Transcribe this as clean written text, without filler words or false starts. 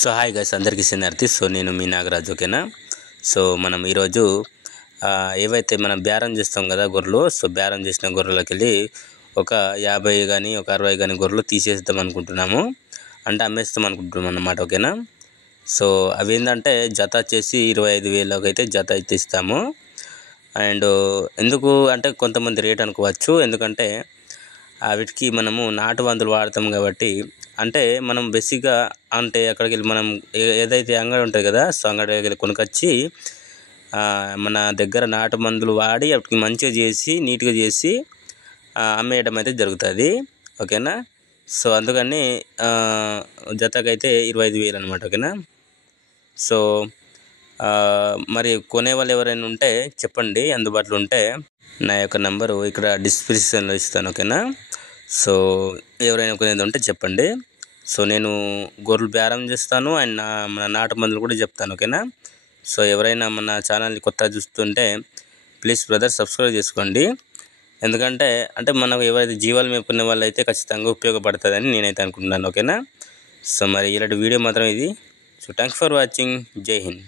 So hi guys, అందరికీ శనార్థి. So నేను మీ నాగరాజు, ఓకేనా. సో మనం ఈరోజు ఏవైతే మనం బేరం చేస్తాం కదా గొర్రెలు, సో బేరం చేసిన గొర్రెలకి వెళ్ళి ఒక 50 కానీ ఒక 60 కానీ గొర్రెలు తీసేద్దాం అనుకుంటున్నాము, అంటే అమ్మేస్తాం అనుకుంటున్నాం అన్నమాట, ఓకేనా. సో అవి ఏంటంటే జత వచ్చేసి 25,000 అయితే జత అయితే ఇస్తాము. అండ్ ఎందుకు అంటే కొంతమంది రేట్ అనుకోవచ్చు, ఎందుకంటే వీటికి మనము నాటు మందులు వాడతాం కాబట్టి, అంటే మనం బేసిక్గా అంటే అక్కడికి వెళ్ళి మనం ఏదైతే అంగడి ఉంటుంది కదా, సో అంగడికి వెళ్ళి కొనుకొచ్చి మన దగ్గర నాటు మందులు వాడి వాటికి మంచిగా చేసి నీట్గా చేసి అమ్మేయడం అయితే జరుగుతుంది, ఓకేనా. సో అందుకని జతకైతే 25,000 అనమాట, ఓకేనా. సో మరి కొనే వాళ్ళు ఎవరైనా ఉంటే చెప్పండి, అందుబాటులో ఉంటే నా యొక్క నెంబరు ఇక్కడ డిస్క్రిప్షన్లో ఇస్తాను, ఓకేనా. సో ఎవరైనా కొనేది ఉంటే చెప్పండి. సో నేను గొర్రెలు బేరం చేస్తాను అండ్ మన నాటు మందులు కూడా చెప్తాను, ఓకేనా. సో ఎవరైనా మన ఛానల్ని కొత్తగా చూస్తుంటే ప్లీజ్ బ్రదర్ సబ్స్క్రైబ్ చేసుకోండి, ఎందుకంటే అంటే మనకు ఎవరైతే జీవాలు మేపుకునే వాళ్ళు అయితే ఖచ్చితంగా ఉపయోగపడుతుందని నేనైతే అనుకుంటున్నాను, ఓకేనా. సో మరి ఇలాంటి వీడియో మాత్రం ఇది. So thanks for watching. జై హింద్.